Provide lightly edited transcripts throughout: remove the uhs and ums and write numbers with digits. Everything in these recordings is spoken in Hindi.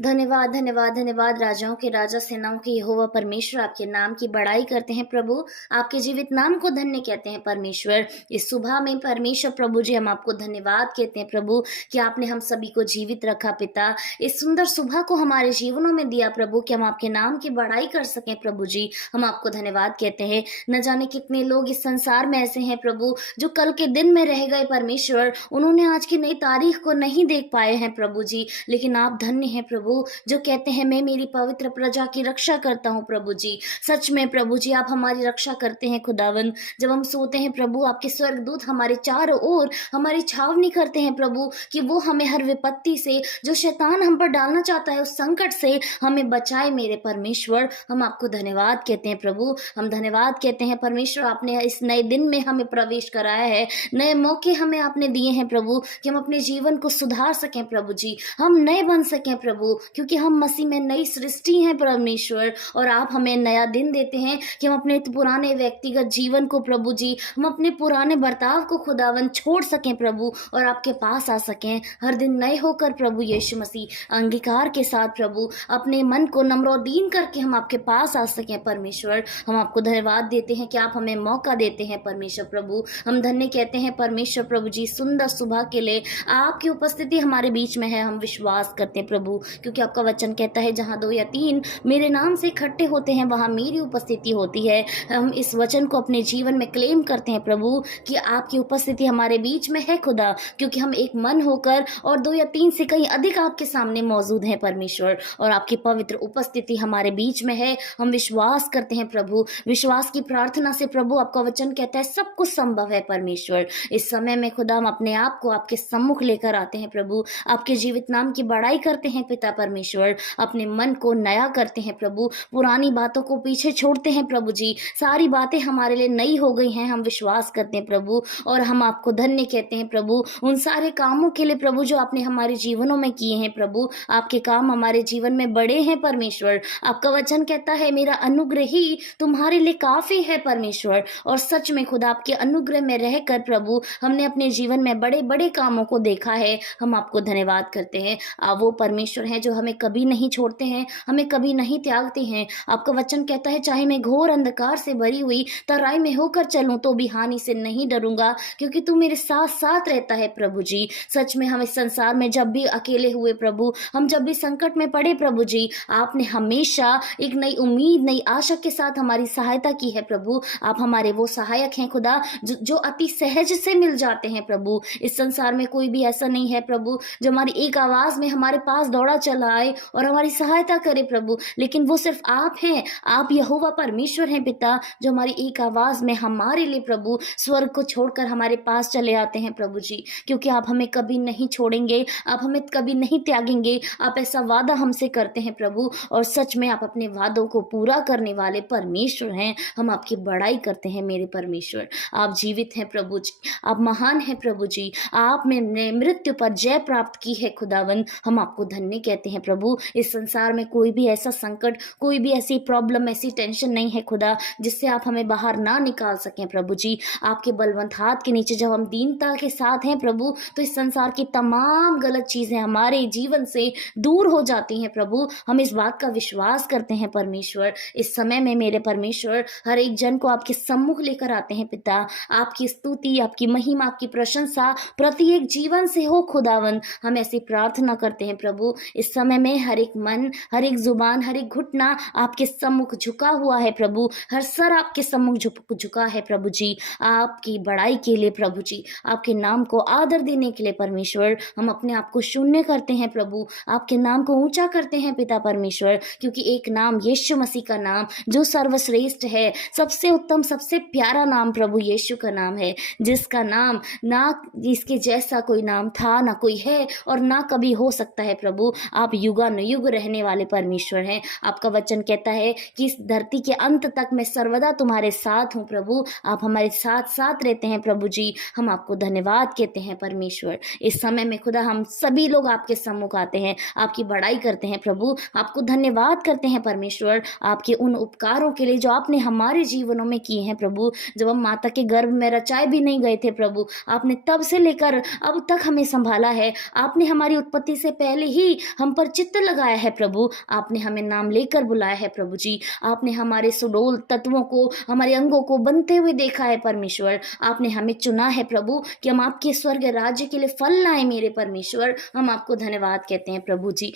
धन्यवाद, धन्यवाद, धन्यवाद। राजाओं के राजा, सेनाओं के यहोवा परमेश्वर, आपके नाम की बड़ाई करते हैं प्रभु। आपके जीवित नाम को धन्य कहते हैं परमेश्वर। इस सुबह में परमेश्वर प्रभु जी हम आपको धन्यवाद कहते हैं प्रभु कि आपने हम सभी को जीवित रखा पिता। इस सुंदर सुबह को हमारे जीवनों में दिया प्रभु कि हम आपके नाम की बड़ाई कर सकें प्रभु जी। हम आपको धन्यवाद कहते हैं। न जाने कितने लोग इस संसार में ऐसे हैं प्रभु जो कल के दिन में रह गए परमेश्वर, उन्होंने आज की नई तारीख को नहीं देख पाए हैं प्रभु जी, लेकिन आप धन्य हैं प्रभु जो कहते हैं मैं मेरी पवित्र प्रजा की रक्षा करता हूं प्रभु जी। सच में प्रभु जी आप हमारी रक्षा करते हैं खुदावन। जब हम सोते हैं प्रभु आपके स्वर्गदूत हमारे चारों ओर हमारी छावनी करते हैं प्रभु कि वो हमें हर विपत्ति से जो शैतान हम पर डालना चाहता है उस संकट से हमें बचाए मेरे परमेश्वर। हम आपको धन्यवाद कहते हैं प्रभु। हम धन्यवाद कहते हैं परमेश्वर, आपने इस नए दिन में हमें प्रवेश कराया है। नए मौके हमें आपने दिए हैं प्रभु कि हम अपने जीवन को सुधार सकें प्रभु जी, हम नए बन सकें प्रभु, क्योंकि हम मसीह में नई सृष्टि हैं परमेश्वर। और आप हमें नया दिन देते हैं कि हम अपने पुराने व्यक्तिगत जीवन को प्रभु जी, हम अपने पुराने बर्ताव को खुदावन छोड़ सकें प्रभु और आपके पास आ सकें हर दिन नए होकर प्रभु यीशु मसीह। अंगीकार के साथ प्रभु अपने मन को नम्रोदीन करके हम आपके पास आ सकें परमेश्वर। हम आपको धन्यवाद देते हैं कि आप हमें मौका देते हैं परमेश्वर प्रभु। हम धन्य कहते हैं परमेश्वर प्रभु जी सुंदर सुबह के लिए आपकी उपस्थिति हमारे बीच में है। हम विश्वास करते हैं प्रभु, क्योंकि आपका वचन कहता है जहां 2 या 3 मेरे नाम से इकट्ठे होते हैं वहां मेरी उपस्थिति होती है। हम इस वचन को अपने जीवन में क्लेम करते हैं प्रभु कि आपकी उपस्थिति हमारे बीच में है खुदा, क्योंकि हम एक मन होकर और 2 या 3 से कहीं अधिक आपके सामने मौजूद हैं परमेश्वर, और आपकी पवित्र उपस्थिति हमारे बीच में है। हम विश्वास करते हैं प्रभु, विश्वास की प्रार्थना से प्रभु आपका वचन कहता है सब कुछ संभव है परमेश्वर। इस समय में खुदा हम अपने आप को आपके सम्मुख लेकर आते हैं प्रभु, आपके जीवित नाम की बड़ाई करते हैं पिता परमेश्वर। अपने मन को नया करते हैं प्रभु, पुरानी बातों को पीछे छोड़ते हैं प्रभु जी। सारी बातें हमारे लिए नई हो गई हैं, हम विश्वास करते हैं प्रभु, और हम आपको धन्य कहते हैं प्रभु उन सारे कामों के लिए प्रभु जो आपने हमारे जीवनों में किए हैं प्रभु। आपके काम हमारे जीवन में बड़े हैं परमेश्वर। आपका वचन कहता है मेरा अनुग्रह ही तुम्हारे लिए काफी है परमेश्वर, और सच में खुदा आपके अनुग्रह में रहकर प्रभु हमने अपने जीवन में बड़े बड़े कामों को देखा है। हम आपको धन्यवाद करते हैं। आप वो परमेश्वर हैं जो हमें कभी नहीं छोड़ते हैं, हमें कभी नहीं त्यागते हैं। आपका वचन कहता है चाहे मैं घोर अंधकार से भरी हुई तराई में होकर चलूं तो भी हानि से नहीं डरूंगा, क्योंकि तू मेरे साथ साथ रहता है प्रभु जी। सच में हम इस संसार में जब भी अकेले हुए प्रभु, हम जब भी संकट में पड़े प्रभु जी, आपने हमेशा एक नई उम्मीद नई आशा के साथ हमारी सहायता की है प्रभु। आप हमारे वो सहायक हैं खुदा जो अति सहज से मिल जाते हैं प्रभु। इस संसार में कोई भी ऐसा नहीं है प्रभु जो हमारी एक आवाज में हमारे पास दौड़ा चला आए और हमारी सहायता करे प्रभु, लेकिन वो सिर्फ आप हैं। आप यहोवा परमेश्वर हैं पिता, जो हमारी एक आवाज में हमारे लिए प्रभु स्वर्ग को छोड़कर हमारे पास चले आते हैं प्रभु जी, क्योंकि आप हमें कभी नहीं छोड़ेंगे, आप हमें कभी नहीं त्यागेंगे। आप ऐसा वादा हमसे करते हैं प्रभु, और सच में आप अपने वादों को पूरा करने वाले परमेश्वर हैं। हम आपकी बड़ाई करते हैं मेरे परमेश्वर। आप जीवित हैं प्रभु जी, आप महान हैं प्रभु जी। आपने मृत्यु पर जय प्राप्त की है खुदावन। हम आपको धन्य कहते हैं प्रभु। इस संसार में कोई भी ऐसा संकट, कोई भी ऐसी प्रॉब्लम, ऐसी टेंशन नहीं है खुदा जिससे आप हमें बाहर ना निकाल सकें प्रभु जी। आपके बलवंत हाथ के नीचे जब हम दीनता के साथ हैं प्रभु, तो इस संसार की तमाम गलत चीजें हमारे जीवन से दूर हो जाती हैं प्रभु। हम इस बात का विश्वास करते हैं परमेश्वर। इस समय में मेरे परमेश्वर हर एक जन को आपके सम्मुख लेकर आते हैं पिता। आपकी स्तुति, आपकी महिमा, आपकी प्रशंसा प्रत्येक जीवन से हो खुदावन। हम ऐसी प्रार्थना करते हैं प्रभु। इस समय में हर एक मन, हर एक जुबान, हर एक घुटना आपके सम्मुख झुका हुआ है प्रभु, हर सर आपके सम्मुख झुका है प्रभु जी। आपकी बड़ाई के लिए प्रभु जी, आपके नाम को आदर देने के लिए परमेश्वर हम अपने आप को शून्य करते हैं प्रभु, आपके नाम को ऊंचा करते हैं पिता परमेश्वर, क्योंकि एक नाम यीशु मसीह का नाम जो सर्वश्रेष्ठ है, सबसे उत्तम, सबसे प्यारा नाम प्रभु यीशु का नाम है, जिसका नाम ना इसके जैसा कोई नाम था, ना कोई है और ना कभी हो सकता है प्रभु। आप युगानुयुग रहने वाले परमेश्वर हैं। आपका वचन कहता है कि इस धरती के अंत तक मैं सर्वदा तुम्हारे साथ हूं प्रभु। आप हमारे साथ साथ रहते हैं प्रभु जी। हम आपको धन्यवाद कहते हैं परमेश्वर। इस समय में खुदा हम सभी लोग आपके सम्मुख आते हैं, आपकी बड़ाई करते हैं प्रभु, आपको धन्यवाद करते हैं परमेश्वर, आपके उन उपकारों के लिए जो आपने हमारे जीवनों में किए हैं प्रभु। जब हम माता के गर्भ में रचाए भी नहीं गए थे प्रभु, आपने तब से लेकर अब तक हमें संभाला है। आपने हमारी उत्पत्ति से पहले ही हम हम पर चित्त लगाया है प्रभु, आपने हमें नाम लेकर बुलाया है प्रभु जी। आपने हमारे सुडौल तत्वों को, हमारे अंगों को बनते हुए देखा है परमेश्वर। आपने हमें चुना है प्रभु कि हम आपके स्वर्ग राज्य के लिए फल लाए मेरे परमेश्वर। हम आपको धन्यवाद कहते हैं प्रभु जी।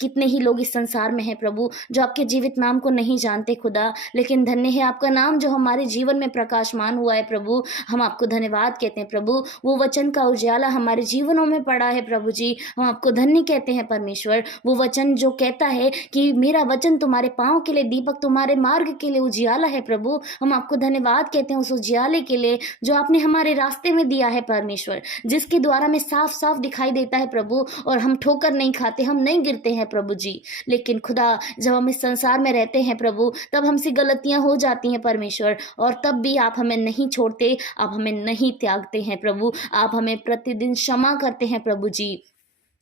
कितने ही लोग इस संसार में हैं प्रभु जो आपके जीवित नाम को नहीं जानते खुदा, लेकिन धन्य है आपका नाम जो हमारे जीवन में प्रकाशमान हुआ है प्रभु। हम आपको धन्यवाद कहते हैं प्रभु। वो वचन का उजाला हमारे जीवनों में पड़ा है प्रभु जी, हम आपको धन्य कहते हैं परमेश्वर। वो वचन जो कहता है कि मेरा वचन तुम्हारे पांव के लिए दीपक, तुम्हारे मार्ग के लिए उजियाला है प्रभु। हम आपको धन्यवाद कहते हैं उस उजियाले के लिए जो आपने हमारे रास्ते में दिया है परमेश्वर, जिसके द्वारा हमें साफ साफ दिखाई देता है प्रभु, और हम ठोकर नहीं खाते, हम नहीं गिरते हैं प्रभु जी। लेकिन खुदा, जब हम इस संसार में रहते हैं प्रभु, तब हमसे गलतियां हो जाती हैं परमेश्वर, और तब भी आप हमें नहीं छोड़ते, आप हमें नहीं त्यागते हैं प्रभु। आप हमें प्रतिदिन क्षमा करते हैं प्रभु जी,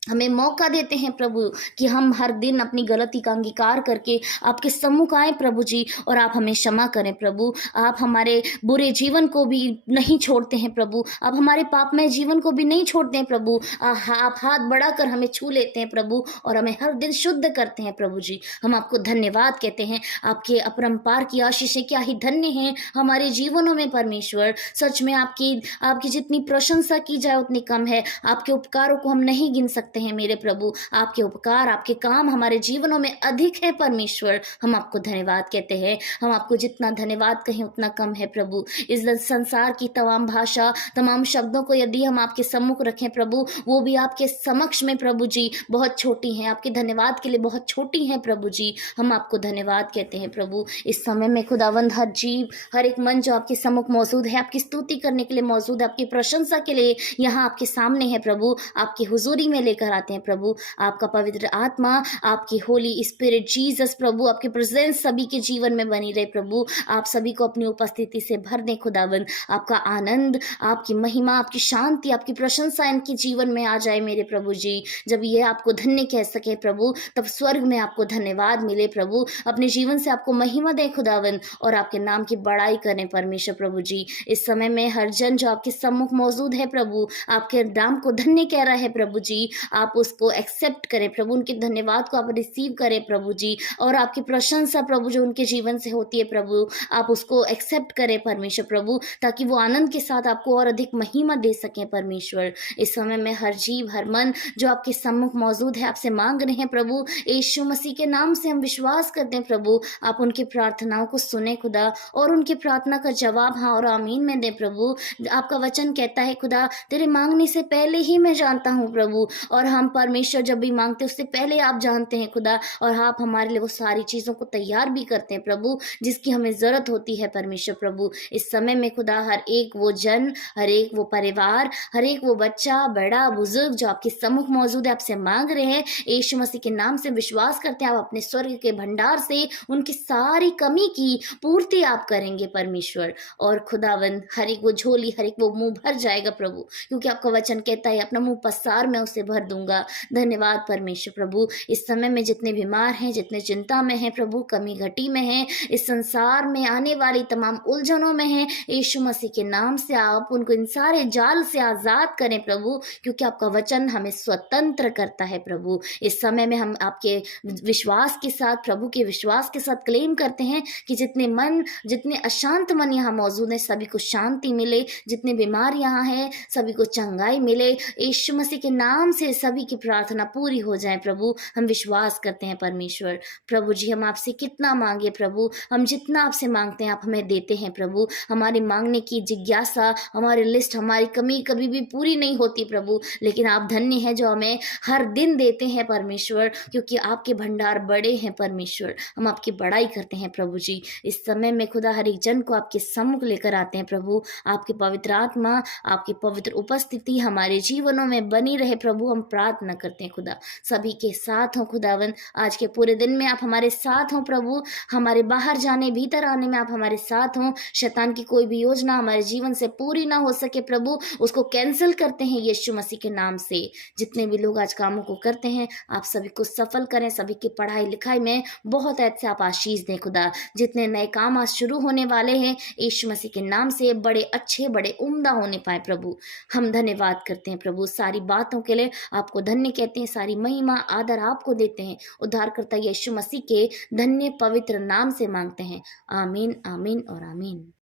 हमें मौका देते हैं प्रभु कि हम हर दिन अपनी गलती का अंगीकार करके आपके सम्मुख आए प्रभु जी, और आप हमें क्षमा करें प्रभु। आप हमारे बुरे जीवन को भी नहीं छोड़ते हैं प्रभु, आप हमारे पापमय जीवन को भी नहीं छोड़ते हैं प्रभु। आप हाथ बढ़ाकर हमें छू लेते हैं प्रभु, और हमें हर दिन शुद्ध करते हैं प्रभु जी। हम आपको धन्यवाद कहते हैं। आपके अपरंपार की आशीषें क्या ही धन्य हैं हमारे जीवनों में परमेश्वर। सच में आपकी जितनी प्रशंसा की जाए उतनी कम है। आपके उपकारों को हम नहीं गिन सकते हैं मेरे प्रभु। आपके उपकार, आपके काम हमारे जीवनों में अधिक है परमेश्वर। हम आपको धन्यवाद कहते हैं। हम आपको जितना धन्यवाद कहें उतना कम है प्रभु। इस संसार की तमाम भाषा, तमाम शब्दों को यदि हम आपके सम्मुख रखें प्रभु, वो भी आपके समक्ष में प्रभु जी बहुत छोटी हैं, आपके धन्यवाद के लिए बहुत छोटी हैं प्रभु जी। हम आपको धन्यवाद कहते हैं प्रभु। इस समय में खुदावंद हर जीव, हर एक मन जो आपके सम्मुख मौजूद है, आपकी स्तुति करने के लिए मौजूद है, आपकी प्रशंसा के लिए यहाँ आपके सामने है प्रभु, आपकी हुजूरी में लेकर आते हैं प्रभु। आपका पवित्र आत्मा, आपकी होली स्पिरिट जीसस प्रभु, आपकी प्रेजेंस सभी के जीवन में बनी रहे प्रभु। आप सभी को अपनी उपस्थिति से भर दें खुदावंद। आपका आनंद, आपकी महिमा, आपकी शांति, आपकी प्रशंसा इनके जीवन में आ जाए मेरे प्रभु जी। जब ये आपको धन्य कह सके प्रभु, तब स्वर्ग में आपको धन्यवाद मिले प्रभु। अपने जीवन से आपको महिमा दें खुदावंद, और आपके नाम की बड़ाई करें परमेश्वर प्रभु जी। इस समय में हर जन जो आपके सम्मुख मौजूद है प्रभु, आपके नाम को धन्य कह रहा है प्रभु जी। आप उसको एक्सेप्ट करें प्रभु, उनके धन्यवाद को आप रिसीव करें प्रभु जी, और आपकी प्रशंसा प्रभु जो उनके जीवन से होती है प्रभु, आप उसको एक्सेप्ट करें परमेश्वर प्रभु, ताकि वो आनंद के साथ आपको और अधिक महिमा दे सकें परमेश्वर। इस समय में हर जीव, हर मन जो आपके सम्मुख मौजूद है, आपसे मांग रहे हैं प्रभु, यीशु मसीह के नाम से हम विश्वास करते हैं प्रभु, आप उनकी प्रार्थनाओं को सुने खुदा, और उनकी प्रार्थना का जवाब हाँ और आमीन में दे प्रभु। आपका वचन कहता है खुदा, तेरे मांगने से पहले ही मैं जानता हूँ प्रभु, और हम परमेश्वर जब भी मांगते उससे पहले आप जानते हैं खुदा, और आप हमारे लिए वो सारी चीज़ों को तैयार भी करते हैं प्रभु जिसकी हमें ज़रूरत होती है परमेश्वर प्रभु। इस समय में खुदा हर एक वो जन, हर एक वो परिवार, हर एक वो बच्चा, बड़ा बुजुर्ग जो आपके सम्मुख मौजूद है, आपसे मांग रहे हैं, यीशु मसीह के नाम से विश्वास करते हैं आप अपने स्वर्ग के भंडार से उनकी सारी कमी की पूर्ति आप करेंगे परमेश्वर। और खुदावंद हर एक वो झोली, हर एक वो मुंह भर जाएगा प्रभु, क्योंकि आपका वचन कहता है अपना मुंह पसार मैं उसे भर दूंगा। धन्यवाद परमेश्वर प्रभु। इस समय में जितने बीमार हैं, जितने चिंता में हैं प्रभु, कमी घटी में हैं, इस संसार में आने वाली तमाम उलझनों में हैं, यीशु मसीह के नाम से आप उनको इन सारे जाल से आजाद करें प्रभु, क्योंकि आपका वचन हमें स्वतंत्र करता है प्रभु। इस समय में हम आपके विश्वास के साथ, प्रभु के विश्वास के साथ क्लेम करते हैं कि जितने अशांत मन यहाँ मौजूद हैं सभी को शांति मिले, जितने बीमार यहाँ हैं सभी को चंगाई मिले, यीशु मसीह के नाम से सभी की प्रार्थना पूरी हो जाए प्रभु। हम विश्वास करते हैं परमेश्वर प्रभु जी। हम आपसे कितना मांगे प्रभु, हम जितना आपसे मांगते हैं आप हमें देते हैं प्रभु। हमारी मांगने की जिज्ञासा, हमारी लिस्ट, हमारी कमी कभी भी पूरी नहीं होती प्रभु, लेकिन आप धन्य हैं जो हमें हर दिन देते हैं परमेश्वर, क्योंकि आपके भंडार बड़े हैं परमेश्वर। हम आपकी बड़ाई करते हैं प्रभु जी। इस समय में खुदा हर एक जन को आपके सम्मुख लेकर आते हैं प्रभु। आपकी पवित्र आत्मा, आपकी पवित्र उपस्थिति हमारे जीवनों में बनी रहे प्रभु, हम प्रार्थना करते हैं खुदा। सभी के साथ हो खुदावन, आज के पूरे दिन में आप हमारे साथ हो प्रभु, हमारे बाहर जाने भीतर आने में आप हमारे साथ हो। शैतान की कोई भी योजना हमारे जीवन से पूरी ना हो सके प्रभु, उसको कैंसिल करते हैं यीशु मसीह के नाम से। जितने भी लोग आज कामों को करते हैं आप सभी को सफल करें, सभी की पढ़ाई लिखाई में बहुत ऐसे आप आशीष दें खुदा। जितने नए काम आज शुरू होने वाले हैं यीशु मसीह के नाम से बड़े अच्छे, बड़े उम्दा होने पाए प्रभु। हम धन्यवाद करते हैं प्रभु सारी बातों के लिए। आपको धन्य कहते हैं, सारी महिमा आदर आपको देते हैं। उद्धारकर्ता यीशु मसीह के धन्य पवित्र नाम से मांगते हैं। आमीन, आमीन और आमीन।